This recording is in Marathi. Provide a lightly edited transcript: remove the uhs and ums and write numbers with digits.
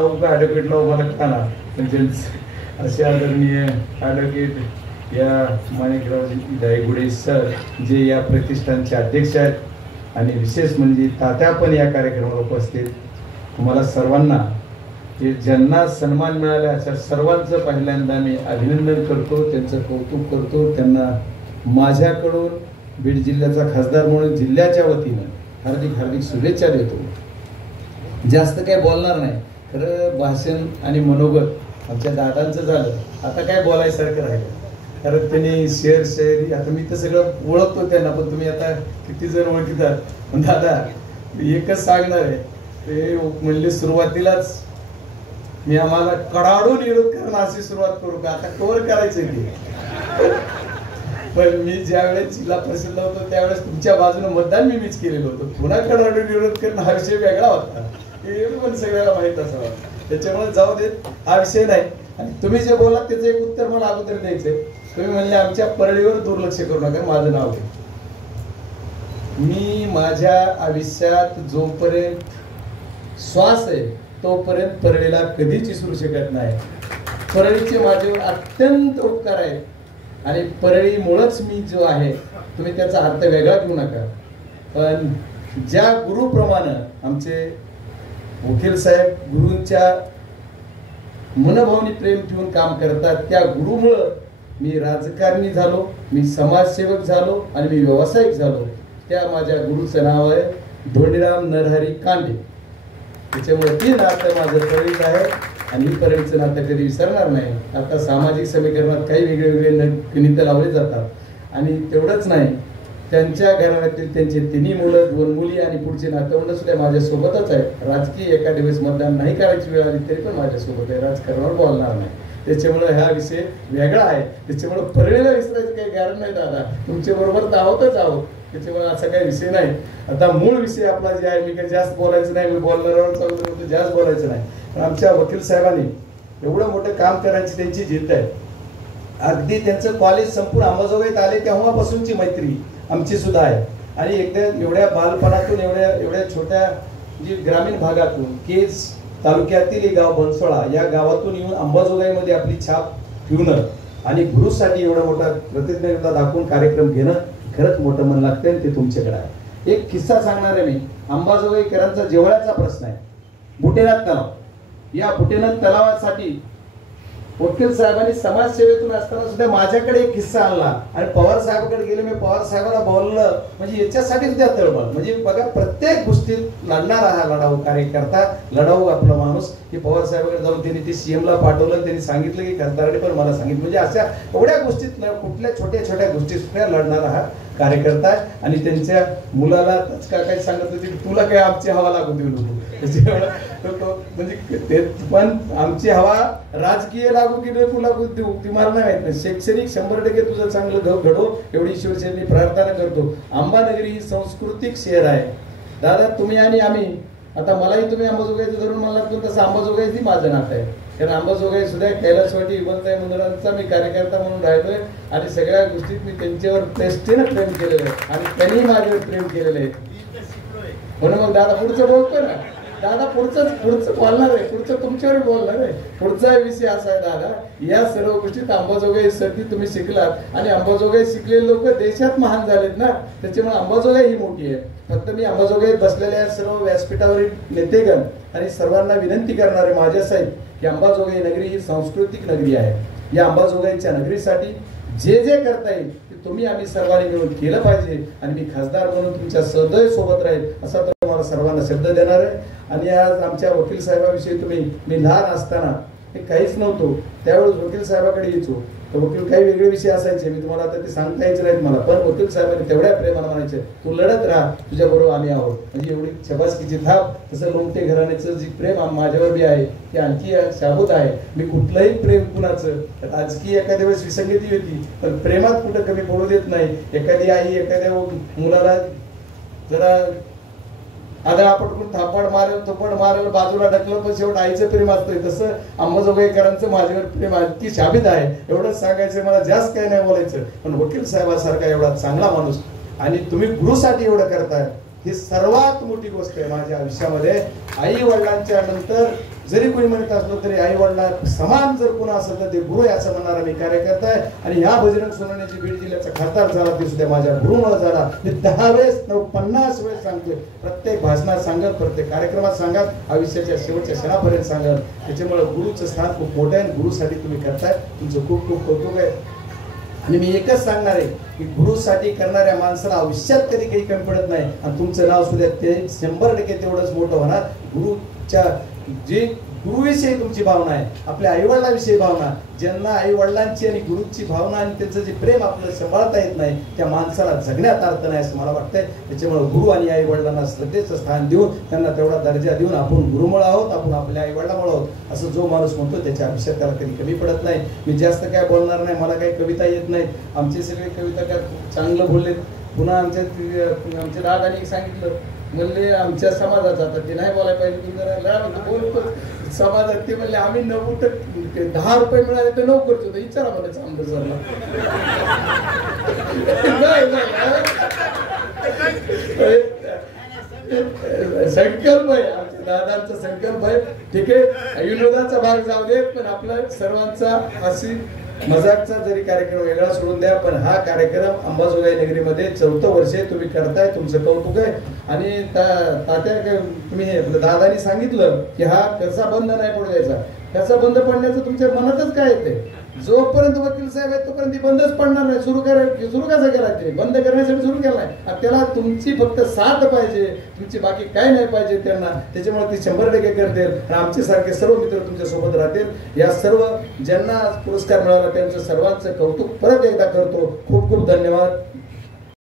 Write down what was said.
ॲडव्होकेट लॉ मला खाना म्हणजेच असे आदरणीय ॲडव्होकेट या माणिकराव दायगुडे सर जे या प्रतिष्ठानचे अध्यक्ष आहेत आणि विशेष म्हणजे तात्या पण या कार्यक्रमाला उपस्थित तुम्हाला सर्वांना जे ज्यांना सन्मान मिळाला अशा सर्वांचं पहिल्यांदा मी अभिनंदन करतो, त्यांचं कौतुक करतो, त्यांना माझ्याकडून बीड जिल्ह्याचा खासदार म्हणून जिल्ह्याच्या वतीनं हार्दिक हार्दिक शुभेच्छा देतो. जास्त काही बोलणार नाही, खरं भाषण आणि मनोगत आमच्या दादांचं झालं. आता काय बोलायसारखं राहिलं, कारण त्यांनी शेअरी आता मी तर सगळं ओळखतो त्यांना, पण तुम्ही आता किती जण ओळखतात. पण दादा एकच सांगणार आहे, ते म्हणले सुरुवातीलाच मी आम्हाला कडाडून विरोध करणं अशी सुरुवात करू का, आता कवर करायचं ते. पण मी ज्यावेळेस जिल्हा परिषदला होतो त्यावेळेस तुमच्या बाजूने मतदान मीच केलेलं होतं. पुन्हा कडाडून विरोध करणं हा विषय वेगळा होता, हे पण सगळ्याला माहीत असावं. त्याच्यामुळे जाऊ देत, हा विषय नाही. आणि तुम्ही जे बोलात त्याचं एक उत्तर मला अगोदर द्यायचंय. तुम्ही म्हणले आमच्या परळीवर दुर्लक्ष करू नका. माझं नाव आहे, मी माझ्या आयुष्यात जोपर्यंत श्वास आहे तोपर्यंत परळीला कधीच विसरू शकत नाही. परळीचे माझ्यावर अत्यंत उपकार आहेत आणि परळीमुळंच मी जो आहे, तुम्ही त्याचा अर्थ वेगळा घेऊ नका. पण ज्या गुरुप्रमाणे आमचे वकील साहेब गुरूंच्या मनभावनी प्रेम ठेवून काम करतात, त्या गुरुमुळं मी राजकारणी झालो, मी समाजसेवक झालो आणि मी व्यावसायिक झालो. त्या माझ्या गुरुचं नाव आहे धोंडीराम नरहरी कांदे. त्याच्यामुळे ती नातं माझं परळीच आहे आणि ही परळीचं नातं कधी विसरणार नाही. आता सामाजिक समीकरणात काही वेगळे गणितं लावले जातात आणि तेवढंच नाही, त्यांच्या घराण्यातील त्यांचे तिन्ही मुलं, 2 मुली आणि पुढचे नातवंड सुद्धा माझ्यासोबतच आहेत. राजकीय एखाद्या वेळेस मतदान नाही करायची वेळ आली तरी पण माझ्यासोबत आहे, राजकारणावर बोलणार नाही. त्याच्यामुळे हा विषय वेगळा आहे. त्याच्यामुळे परळीला विसरायचं काही कारण नाही दादा, तुमच्या बरोबर तर आहोतच आहोत. त्याच्यामुळे असा काही विषय नाही. आता मूळ विषय आपला जे आहे, मी काही जास्त बोलायचं नाही, मी बोलणाऱ्यावर जास्त बोलायचं नाही. पण आमच्या वकील साहेबांनी एवढं मोठं काम करायची त्यांची जिद्द आहे. अगदी त्यांचं कॉलेज संपूर्ण अंबाजोगाईत आले तेव्हापासूनची मैत्री आमची सुद्धा आहे. आणि एकदा एवढ्या बालपणातून एवढ्या छोट्या जी ग्रामीण भागातून केज तालुक्यातील एक गाव बनसोळा या गावातून येऊन अंबाजोगाईमध्ये आपली छाप ठेवणं आणि गुरुसाठी एवढा मोठा प्रतिज्ञा दाखवून कार्यक्रम घेणं खरंच मोठं मन लागतं आणि ते तुमच्याकडे आहे. एक किस्सा सांगणार आहे मी. अंबाजोगाईकरांचा जेवळ्याचा प्रश्न आहे, बुटेनाथ तलाव. या बुटेनाथ तलावासाठी वकील साहेबांनी समाजसेवेतून असताना सुद्धा माझ्याकडे एक किस्सा आणला आणि पवार साहेबांकडे गेले. मी पवार साहेबांना बोललं म्हणजे याच्यासाठी सुद्धा तळमळ. म्हणजे बघा, प्रत्येक गोष्टीत लढणारा हा लढाऊ कार्यकर्ता, लढाऊ आपला माणूस. की पवार साहेबांकडे जाऊन त्यांनी ते सीएमला पाठवलं, त्यांनी सांगितलं की खासदारांनी पण मला सांगितलं. म्हणजे अशा एवढ्या गोष्टीत कुठल्या छोट्या छोट्या गोष्टी सुद्धा लढणारा हा कार्यकर्ता आहे. आणि त्यांच्या मुलाला काय सांगत होते की तुला काय आमची हवा लागू देऊ नको. म्हणजे ते पण आमची हवा राजकीय लागू की नको लागू देऊ ती मला नाही माहित नाही. शैक्षणिक 100% तुझं चांगलं घडो एवढी ईश्वरचरणी प्रार्थना करतो. अंबानगरी ही सांस्कृतिक शहर आहे दादा. तुम्ही आणि आम्ही, आता मलाही तुम्ही अंबाजोगाईचं धरून मला लागतो तसं अंबाजोगाईची माझं नातं आहे. कारण अंबाजोगाई सुद्धा कैलासवाडी विमलताई मंदिरांचा मी कार्यकर्ता म्हणून राहिलोय आणि सगळ्या गोष्टीत मी त्यांच्यावर प्रेस्टीनं प्रेम केलेलं आहे आणि त्यांनी माझ्यावर प्रेम केलेलं आहे. म्हणून मग दादा पुढचं बोलतोय ना, दादा पुढचं बोलणार आहे, पुढचं तुमच्यावर बोलणार आहे. पुढचा विषय असा आहे दादा, या सर्व गोष्टीत अंबाजोगाई साठी तुम्ही शिकलात आणि अंबाजोगाई शिकलेले लोक देशात महान झालेत ना. त्याच्यामुळे अंबाजोगाई ही मोठी आहे. फक्त मी अंबाजोगाईत बसलेल्या सर्व व्यासपीठावरील नेतेगण आणि सर्वांना विनंती करणारे माझ्या साहेब की अंबाजोगाई नगरी ही सांस्कृतिक नगरी आहे. या अंबाजोगाईच्या नगरीसाठी जे जे करता येईल ते तुम्ही आम्ही सर्वांनी मिळून केलं पाहिजे आणि मी खासदार म्हणून तुमच्या सदैव सोबत राहील असा तुम्हाला सर्वांना शब्द देणार आहे. आणि आज आमच्या वकील साहेबाविषयी मी लहान असताना हे काहीच नव्हतो त्यावेळेस वकील साहेबाकडे यायचो. तर वकील काही वेगळे विषय असायचे, मी तुम्हाला आता ते सांगता यायचे नाहीत मला. पण वकील साहेबांनी तेवढ्या प्रेमाला म्हणायचे तू लढत राहा, तुझ्या बरोबर आम्ही आहोत. म्हणजे एवढी शबासकीची थाप. तसं लोमटे घराण्याचं जे प्रेम माझ्यावर बी आहे ते आणखी शाबूत आहे. मी कुठलंही प्रेम कुणाचं राजकीय एखाद्या वेळेस विसंगती होती पण प्रेमात कुठं कमी पडू देत नाही. एखादी आई एखाद्या मुलाला जरा आदळा पटकून थापड मारेल बाजूला ढकलत पण शेवट आईचं प्रेम असतंय. तसं अंबाजोगाईकरांचं माझ्यावर प्रेम की शाबित आहे. एवढंच सांगायचं, मला जास्त काही नाही बोलायचं. पण वकील साहेबासारखा एवढा चांगला माणूस आणि तुम्ही गुरुसाठी एवढं करताय ही सर्वात मोठी गोष्ट आहे माझ्या आयुष्यामध्ये. आई वडिलांच्या नंतर जरी कोणी म्हणत असलो तरी आई वडिला समान जर कोण असेल तर ते गुरु आहे असं म्हणणारा मी कार्यकर्ता आहे. आणि ह्या बजरंग सोनवणेची बीड जिल्ह्याचा खासदार झाला ते सुद्धा माझ्या गुरुमुळे झाला. मी 10 वेळेस 50 वेळेस सांगतोय, प्रत्येक भाषणात सांगत, प्रत्येक कार्यक्रमात सांगत, आयुष्याच्या शेवटच्या क्षणापर्यंत सांगत. त्याच्यामुळे गुरुचं स्थान खूप मोठं आहे. गुरुसाठी तुम्ही करताय, तुमचं खूप खूप कौतुक आहे. आणि मी एकच सांगणार आहे की गुरुसाठी करणाऱ्या माणसाला आयुष्यात कधी काही कमी पडत नाही. आणि तुमचं नाव सुद्धा ते 100% तेवढंच मोठं होणार. गुरुच्या जे गुरुविषयी तुमची भावना आहे, आपल्या आईवडिलांविषयी भावना, ज्यांना आईवडिलांची आणि गुरुची भावना आणि त्यांचं जे प्रेम आपल्याला सांभाळता येत नाही त्या माणसाला जगण्यात अर्थ नाही असं मला वाटतंय. त्याच्यामुळे गुरु आणि आईवडिलांना श्रद्धेचं स्थान देऊन त्यांना तेवढा दर्जा देऊन आपण गुरुमुळे आहोत, आपण आपल्या आईवडिलांमुळे आहोत असं जो माणूस म्हणतो त्याच्या आयुष्यात त्याला कधी कमी पडत नाही. मी जास्त काय बोलणार नाही, मला काही कविता येत नाहीत. आमची सगळी कविता काय चांगलं बोलले. पुन्हा आमच्या दादाने सांगितलं म्हणले आमच्या समाजात जातात ते नाही बोलायला पाहिजे, तू जरा बोलतो समाजात. ते म्हणले आम्ही 10 रुपये मिळाले तर 9 करतो. विचारा म्हणायचं आंबेडकरला. संकल्प आहे आमच्या दादांचा, संकल्प आहे. ठीक आहे, विनोदाचा भाग जाऊ दे, पण आपला सर्वांचा अशी मजाकचा जरी कार्यक्रम वेगळा सोडून द्या, पण हा कार्यक्रम अंबाजोगाई नगरीमध्ये 4थं वर्ष तुम्ही करताय, तुमचं कौतुक आहे. आणि तात्या तुम्ही दादानी सांगितलं की हा कसा बंद नाही पडू द्यायचा. त्याचा बंद पडण्याचं तुमच्या मनातच काय येते? जोपर्यंत वकील साहेब आहेत तोपर्यंत ती बंदच पडणार नाही. सुरू कसं करायचे? बंद करण्यासाठी सुरू केला नाही. त्याला तुमची फक्त साथ पाहिजे, तुमची बाकी काय नाही पाहिजे त्यांना. त्याच्यामुळे ती 100% करतील. आमचे सारखे सर्व मित्र तुमच्या सोबत राहतील. या सर्व ज्यांना पुरस्कार मिळाला त्यांचं सर्वांचं कौतुक परत एकदा करतो. खूप खूप धन्यवाद.